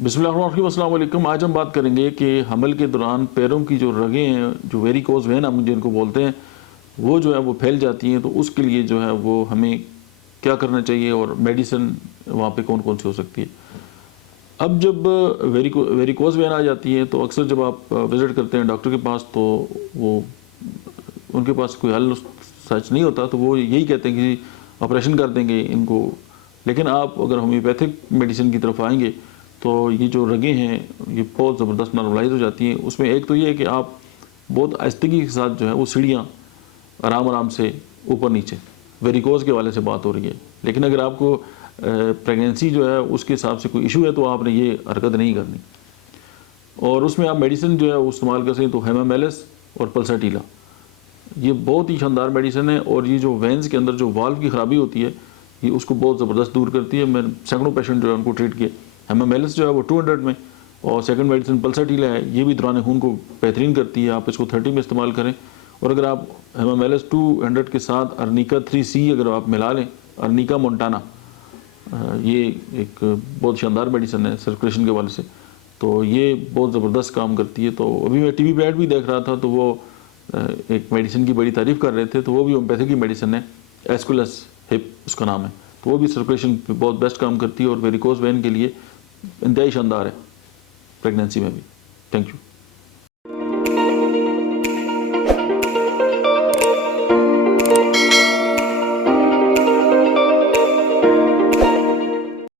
बिस्मिल्लाहिर्रहमानिर्रहीम, अस्सलाम वालेकुम। आज हम बात करेंगे कि हमल के दौरान पैरों की जो रगें हैं, जो वेरिकोज वेन हम जिनको बोलते हैं, वो जो है वो फैल जाती हैं। तो उसके लिए जो है वो हमें क्या करना चाहिए और मेडिसिन वहाँ पे कौन कौन सी हो सकती है। अब जब वेरिकोज वेन आ जाती है तो अक्सर जब आप विज़िट करते हैं डॉक्टर के पास, तो वो उनके पास कोई हल सच नहीं होता, तो वो यही कहते हैं कि ऑपरेशन कर देंगे इनको। लेकिन आप अगर होम्योपैथिक मेडिसिन की तरफ आएंगे तो ये जो रगें हैं ये बहुत ज़बरदस्त नॉर्मलाइज हो जाती हैं। उसमें एक तो ये है कि आप बहुत आहिस्तगी के साथ जो है वो सीढ़ियाँ आराम आराम से ऊपर नीचे, वेरिकोज के वाले से बात हो रही है। लेकिन अगर आपको प्रेगनेंसी जो है उसके हिसाब से कोई इशू है तो आपने ये हरकत नहीं करनी। और उसमें आप मेडिसिन जो है वो इस्तेमाल कर सकें तो हेमामेलिस और पल्साटीला, ये बहुत ही शानदार मेडिसिन है। और ये जो वेंस के अंदर जो वाल्व की ख़राबी होती है ये उसको बहुत ज़बरदस्त दूर करती है। मैंने सैकड़ों पेशेंट जो है उनको ट्रीट किए। हेमामेलिस जो है वो 200 में, और सेकंड मेडिसिन पल्साटीला है, ये भी दौरान खून को बेहतरीन करती है। आप इसको 30 में इस्तेमाल करें। और अगर आप हेमामेलिस 200 के साथ अर्निका 3C अगर आप मिला लें, अर्निका मोन्टाना, ये एक बहुत शानदार मेडिसिन है सर्कुलेशन के वाले से, तो ये बहुत ज़बरदस्त काम करती है। तो अभी मैं टीवी पे ऐड भी देख रहा था, तो वो एक मेडिसिन की बड़ी तारीफ़ कर रहे थे, तो वो भी होम्योपैथिक की मेडिसिन है, एस्कुलस हिप उसका नाम है। तो वो भी सर्कुलेशन पे बहुत बेस्ट काम करती है और वेरिकोज वेन के लिए इंतहाई शानदार है, प्रेगनेंसी में भी। Thank you.